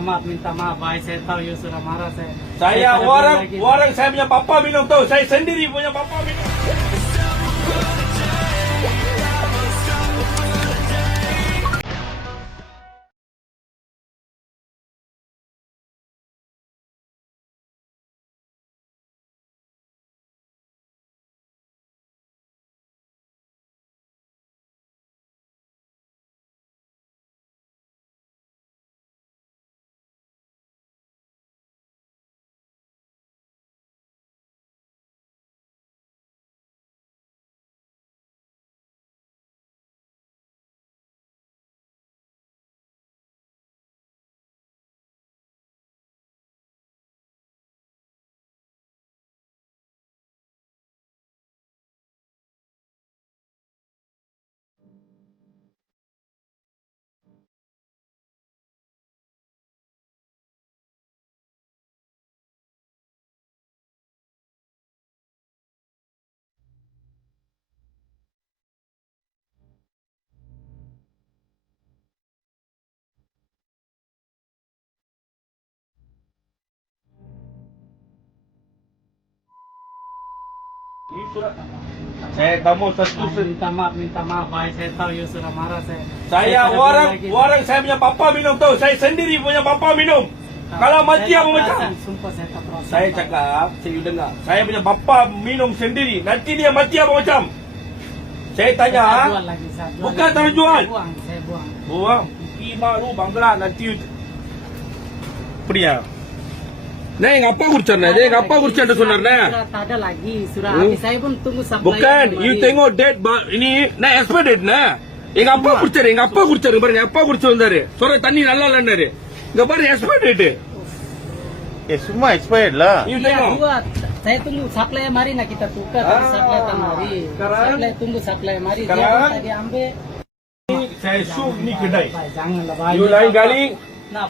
Minta maaf, Pak. Saya tahu you sudah marah saya. Saya orang saya punya bapa minum tahu. Saya sendiri punya bapa minum. Saya kamu satu. Minta maaf, Pak. Saya tahu you sudah marah saya. Saya orang saya punya bapa minum tahu. Saya sendiri punya bapa minum. Kalau mati apa macam? Sumpah saya tak perasaan. Saya cakap, saya dengar. Saya punya bapa minum sendiri. Nanti dia mati apa macam? Saya tanya. Saya jual lagi, saya jual Bukan lagi. tak jual. Saya buang. Buang. Malu bangla nanti. Priya. Nah, ngapa kurcana? Ngapa kurcana sebenarnya? Sudah tak ada lagi. Sudah habis. Saya pun tunggu supply. Bukan, you tengok date ini na expire date na. Ngapa kurcana barang apa kurcana dari? Sore tani nalla dari. Ngabar expire date. semua expired lah. You Iya, tengok. buat. Saya tunggu supply mari nak kita tukar tapi supply tak mari. Sekarang? Supply tunggu supply mari. Dia Sekarang? pun tadi ambil. Saya sup ni kedai. Janganlah, Pak. You lain kali Nah,